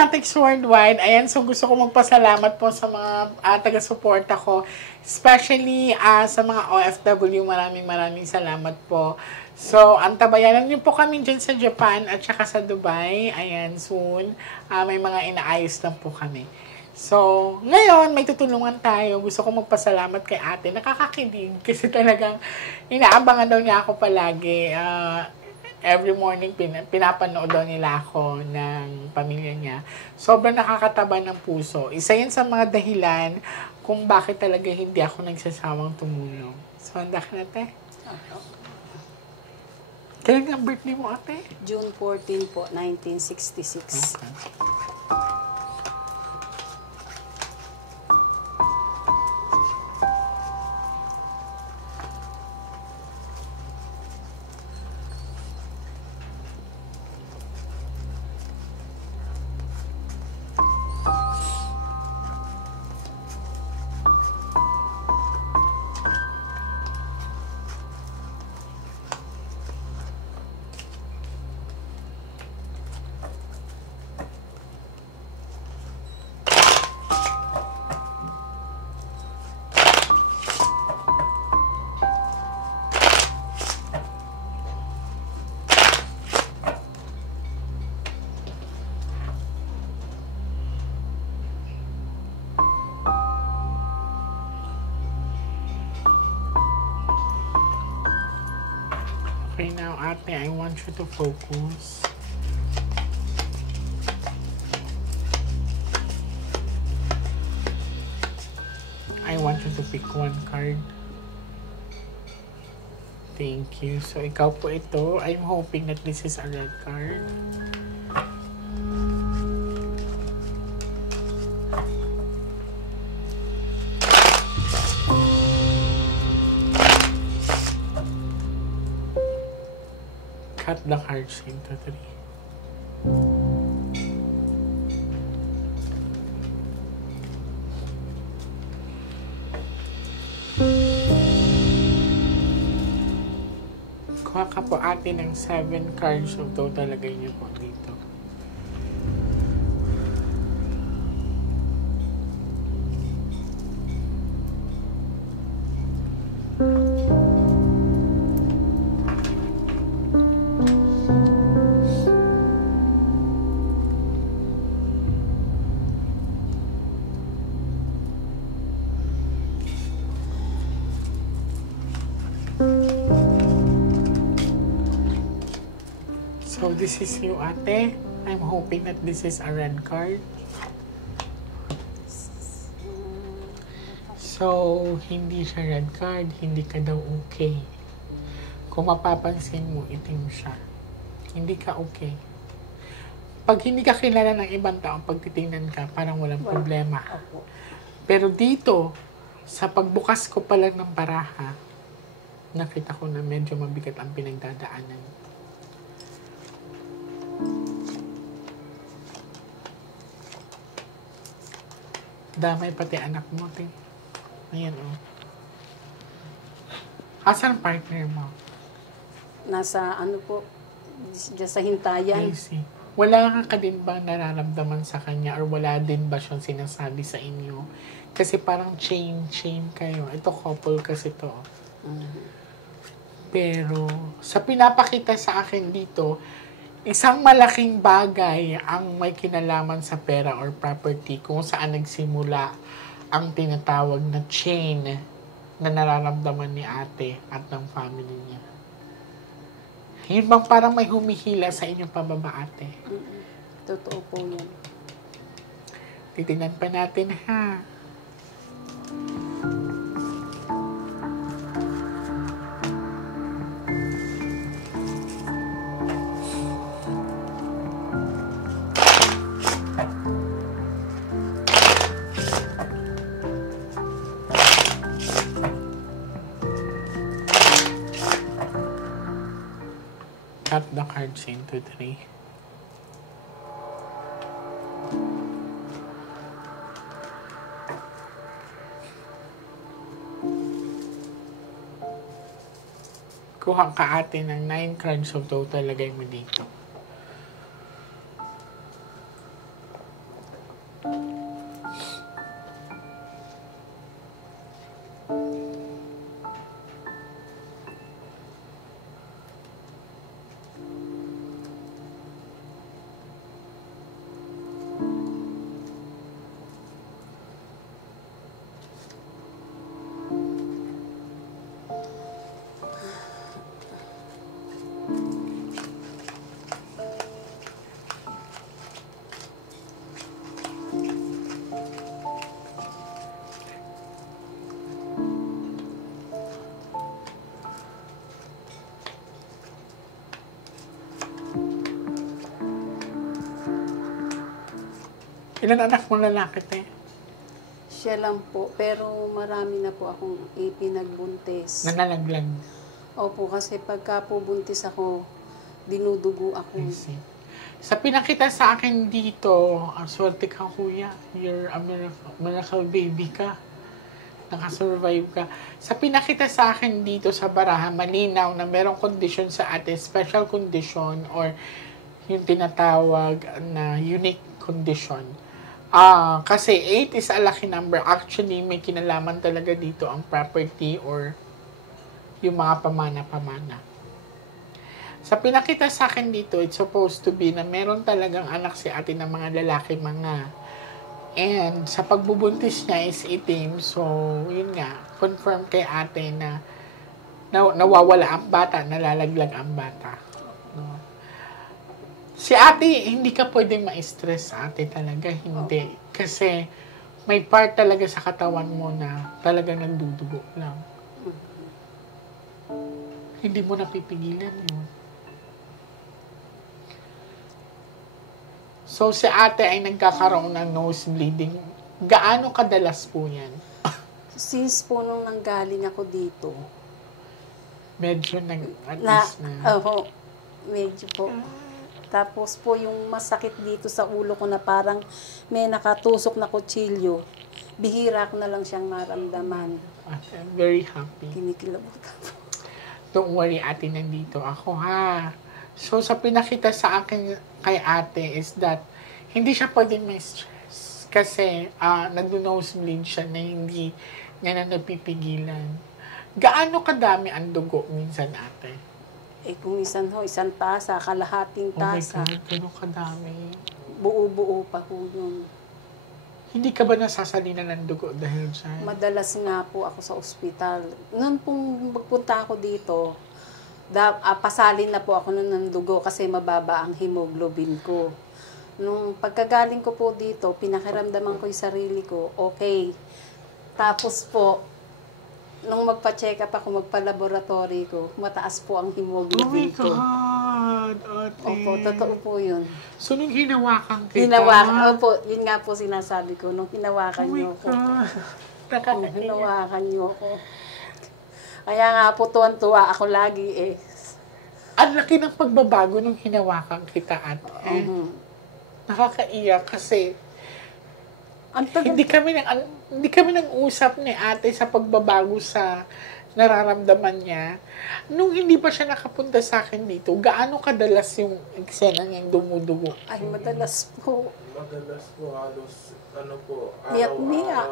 Fanatics Worldwide. Ayan, so gusto ko magpasalamat po sa mga taga-suporta ko. Especially sa mga OFW, maraming salamat po. So, antabayanan niyo po kami dyan sa Japan at saka sa Dubai. Ayan, soon. May mga inaayos lang po kami. So, ngayon, may tutulungan tayo. Gusto ko magpasalamat kay ate. Nakakakilig kasi talagang inaabangan daw niya ako palagi. Every morning, pinapanood daw nila ako ng pamilya niya. Sobrang nakakataba ng puso. Isa yun sa mga dahilan kung bakit talaga hindi ako nagsasawang tumulong. So, handa ka na, te? Kailan ang birthday mo, ate? June 14 po, 1966. Okay. Okay, now, ate, I want you to focus. I want you to pick one card. Thank you. So, ikaw po ito. I'm hoping that this is a red card. Cut the cards into 3. Kuha ka po ate ng 7 cards. So, total lagay niyo po dito. So, this is you, ate. I'm hoping that this is a red card. So, hindi siya red card. Hindi ka daw okay. Kung mapapansin mo, itim siya. Hindi ka okay. Pag hindi ka kilala ng ibang tao, pag titingnan ka, parang walang problema. Pero dito, sa pagbukas ko pa lang ng baraha, nakita ko na medyo mabigat ang pinagdadaanan. Damay pati anak mo, te. Ayan, oh. Asan partner mo? Nasa ano po, dyan sa hintayan. I see. Wala ka din bang nararamdaman sa kanya or wala din ba siyang sinasabi sa inyo? Kasi parang chain kayo. Ito couple kasi to. Pero sa pinapakita sa akin dito, isang malaking bagay ang may kinalaman sa pera or property kung saan nagsimula ang tinatawag na chain na nararamdaman ni ate at ng family niya. Yun bang parang may humihila sa inyong pababa, ate? Totoo po yan. Titignan pa natin, ha? Cut the cards into 3. Kuha ka ate ng 9 cards of total, lagay mo dito. Ilan anak mo lalaki, te? Siya lang po, pero marami na po akong ipinagbuntis. Nanalaglag. Opo, kasi pagka po buntis ako, dinudugo ako. I see. Sa pinakita sa akin dito, ang swerte ka, kuya. You're a miracle baby ka. Nakasurvive ka. Sa pinakita sa akin dito sa baraha, malinaw na merong condition sa ate, special condition or yung tinatawag na unique condition. Kasi 8 is a lucky number. Actually, may kinalaman talaga dito ang property or yung mga pamana-pamana. Sa pinakita sa akin dito, it's supposed to be na meron talagang anak si ate ng mga lalaki mga. And sa pagbubuntis niya is itim. So, yun nga, confirm kay ate na nawawala ang bata, nalalaglag ang bata. No? Si ate, hindi ka pwedeng ma-stress sa ate talaga. Hindi. Kasi may part talaga sa katawan mo na talagang nagdudugo lang. Hindi mo napipigilan yun. So, si ate ay nagkakaroon ng nose bleeding. Gaano kadalas po yan? Since po nung nanggaling ako dito, Medyo at least na. medyo po. Tapos po yung masakit dito sa ulo ko na parang may nakatusok na kutsilyo, bihira ko na lang siyang maramdaman. I'm very happy. Kinikilabot ako. Don't worry, ate, nandito ako, ha? So, sa pinakita sa akin kay ate is that hindi siya pwedeng may stress. Kasi nag-nosebleed siya na hindi niya na napipigilan. Gaano kadami ang dugo minsan, ate? Kung isang tasa, kalahating tasa. Oh my God, gano'ng kadami. Buo-buo pa po yun. Hindi ka ba nasasalina ng dugo dahil dyan? Madalas nga po ako sa ospital. Noon pong magpunta ako dito, pasalin na po ako noon ng dugo kasi mababa ang hemoglobin ko. Nung pagkagaling ko po dito, pinakiramdaman ko yung sarili ko, okay. Tapos po, nung magpa-check up ako, magpa-laboratory ko, mataas po ang hemoglobin ko. Oh my God, ate. Opo, totoo po yun. So, nung hinawakan kita? Opo, yun nga po sinasabi ko, nung hinawakan niyo ako. Nung hinawakan niyo ako. Kaya nga po, tuwan-tuwa ako lagi eh. Ang laki ng pagbabago nung hinawakan kita, ate. Nakakaiyak kasi hindi kami nang-usap ni ate sa pagbabago sa nararamdaman niya. Nung hindi pa siya nakapunta sa akin dito, gaano kadalas yung eksena niyang dumudugo? Ay, madalas po. Madalas po, halos, Niyak-niyak.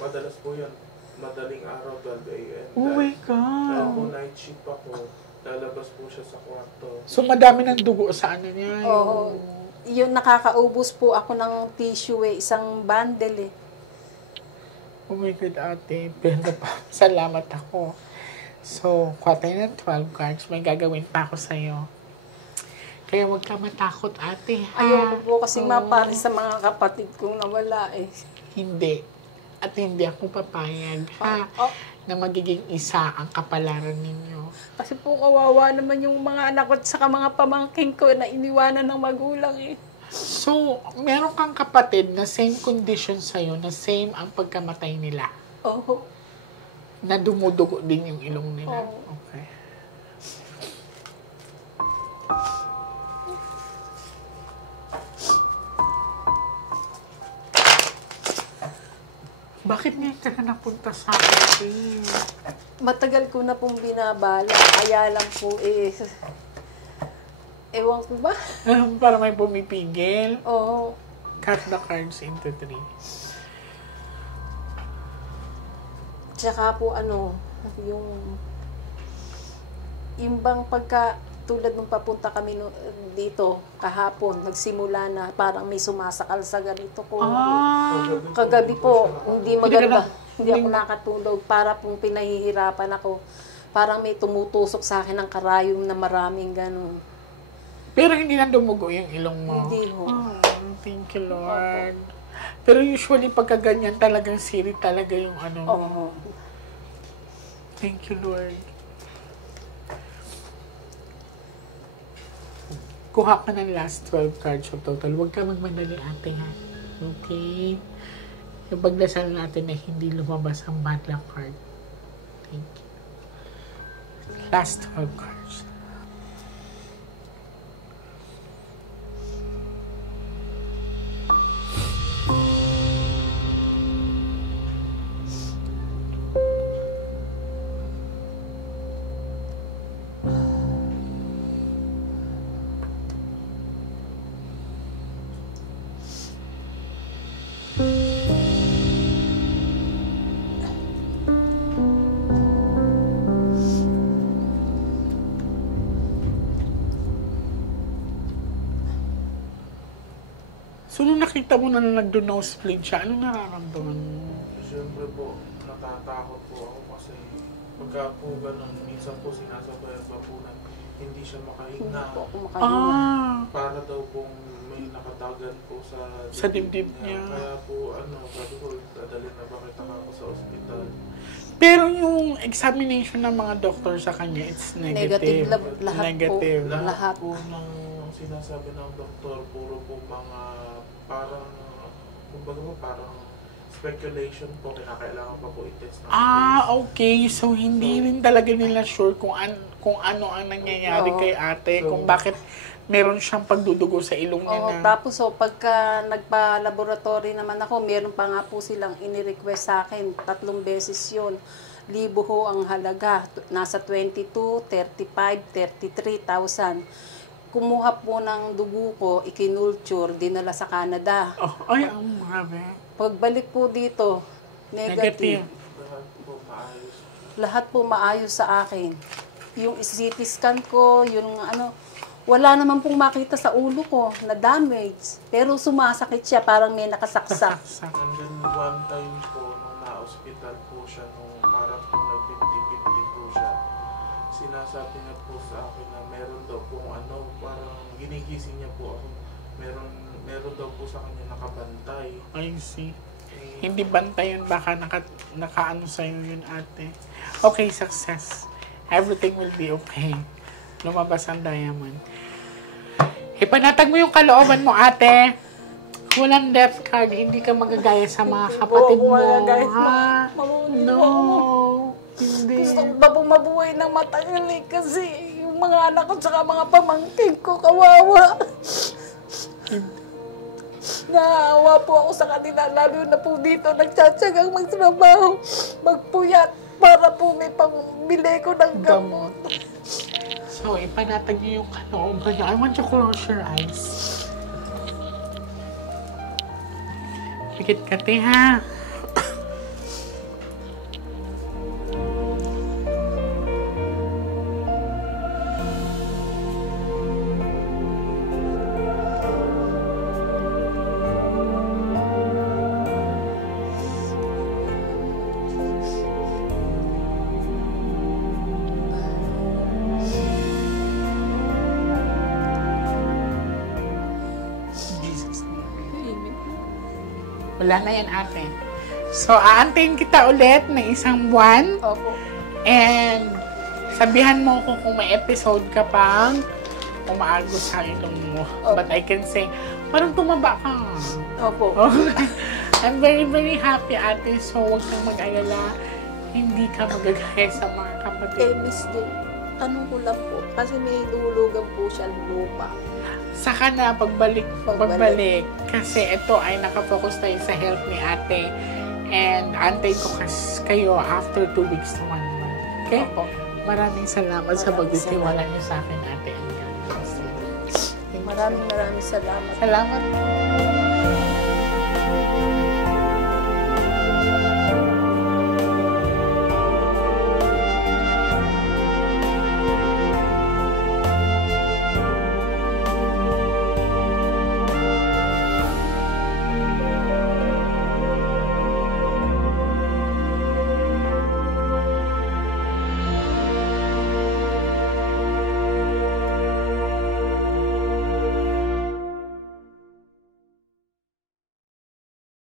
Madalas po yan, madaling araw, 12 a.m. Oh my Dahil po God! night shift ako, lalabas po siya sa kwarto. So, madami ng dugo sa ano niya. Oo. Yung nakakaubos po ako ng tissue isang bundle eh. Oh my God, ate. Pero salamat ako. So, kuha tayo ng 12 cards. May gagawin pa ako sa'yo. Kaya huwag ka matakot, ate. Ha? Ayoko po kasi mapare sa mga kapatid kong nawala eh. Hindi. At hindi ako papayag, ha? Na magiging isa ang kapalaran ninyo. Kasi po kawawa naman yung mga anak ko at saka mga pamangking ko na iniwanan ng magulang eh. So, meron kang kapatid na same condition sa'yo, na same ang pagkamatay nila. Oo. Na dumudugo din yung ilong nila. Oo. Okay. Bakit ngayon ka na napunta sa akin? Matagal ko na pong binabala. Kaya lang po eh. Ewan ko ba? Para may pumipigil. Oo. Cut the cards into 3. Tsaka po yung bang pagka tulad nung papunta kami dito kahapon, nagsimula na parang may sumasakal sa ganito ko. Kagabi po, hindi maganda. Hindi ako nakatulog. Para pong pinahihirapan ako. Parang may tumutusok sa akin ng karayom na maraming ganun. Pero hindi na dumugo yung ilong mo. Hindi ho. Oh, thank you, Lord. Pero usually, pagka ganyan talagang sirit talaga yung ano. Oo. Thank you, Lord. Kuha ka ng last 12 cards of total. Huwag ka magmadali, ate, ha? Okay? Ipagdasal natin na hindi lumabas ang bad luck card. Thank you. Last 12 cards. So, nung nakita mo na nag-nosebleed siya, ano nararamdaman mo? Siyempre po, natatakot po ako kasi pagka po ganun, minsan po sinasabayan pa po na hindi siya Hindi makahinga. po ako makahinga. Para daw pong may nakatagan po Sa dibdib niya. Kaya po, sabi ko, dadalhin na ba kita ako sa ospital? Pero yung examination ng mga doktor sa kanya, it's negative. Lahat Negative. po. Lahat. po ng sinasabi ng doktor, puro po mga parang, kumbaga po, parang speculation po, kinakailangan pa po i-test ng Okay. So, hindi rin talaga nila sure kung ano ang nangyayari Oo. kay ate, So, kung bakit meron siyang pagdudugo sa ilong niya Oo, na. tapos pagka nagpa-laboratory naman ako, meron pa nga po silang ini-request sa akin, 3 beses yun. Libo ho ang halaga, nasa 22, 35, 33,000. Kumuha po ng dugo ko, ikinulture, dinala sa Canada. Ay, ang grabe. Pagbalik po dito, negative. lahat po maayos. Lahat po maayos sa akin. Yung CT scan ko, yung wala naman pong makita sa ulo ko na damage. Pero sumasakit siya, parang may nakasaksak. And then one time po, nung na-hospital po siya, nung parang po nag-50-50 po siya, sinasabi niya po sa akin na meron daw pong parang ginigising niya po ako. Meron daw po sa kanya nakabantay. I see. Hindi bantay yun, baka nakaano sa'yo yun ate. Okay, success. Everything will be okay. Lumabas ang diamond. Ipanatag mo yung kalooban mo, ate. Walang death card, hindi ka magagaya sa mga kapatid mo. Ha? No. Hindi. Gusto ko pa pong mabuhay ng matagal kasi yung mga anak ko tsaka mga pamangkin ko, kawawa. Naawa po ako sa kanila, lalo na po dito, nagtsatsagang magtrabaho, magpuyat, para po may pangbili ko ng gamot. So, ipanatag niyo yung kalooban niyo. I want you to close your eyes. Pikit ka, te, ha? Wala na yan, ate. So, aantayin kita ulit ng isang buwan. Opo. And, sabihan mo ko kung may episode ka pang umaagos sa ilong mo. Opo. But I can say, parang tumaba ka. Opo. Okay. I'm very, very happy, ate. So, huwag kang mag-alala. Hindi ka magagaya sa mga kapatid mo. Miss J, tanong ko lang po, kasi may lulugan po siya lupa. Saka na pagbalik. Kasi ito ay nakafocus tayo sa health ni ate. And antay ko kayo after 2 weeks to 1 month. Okay? Opo. Maraming salamat sa pagtitiwala niyo sa akin, ate. Maraming salamat. Salamat.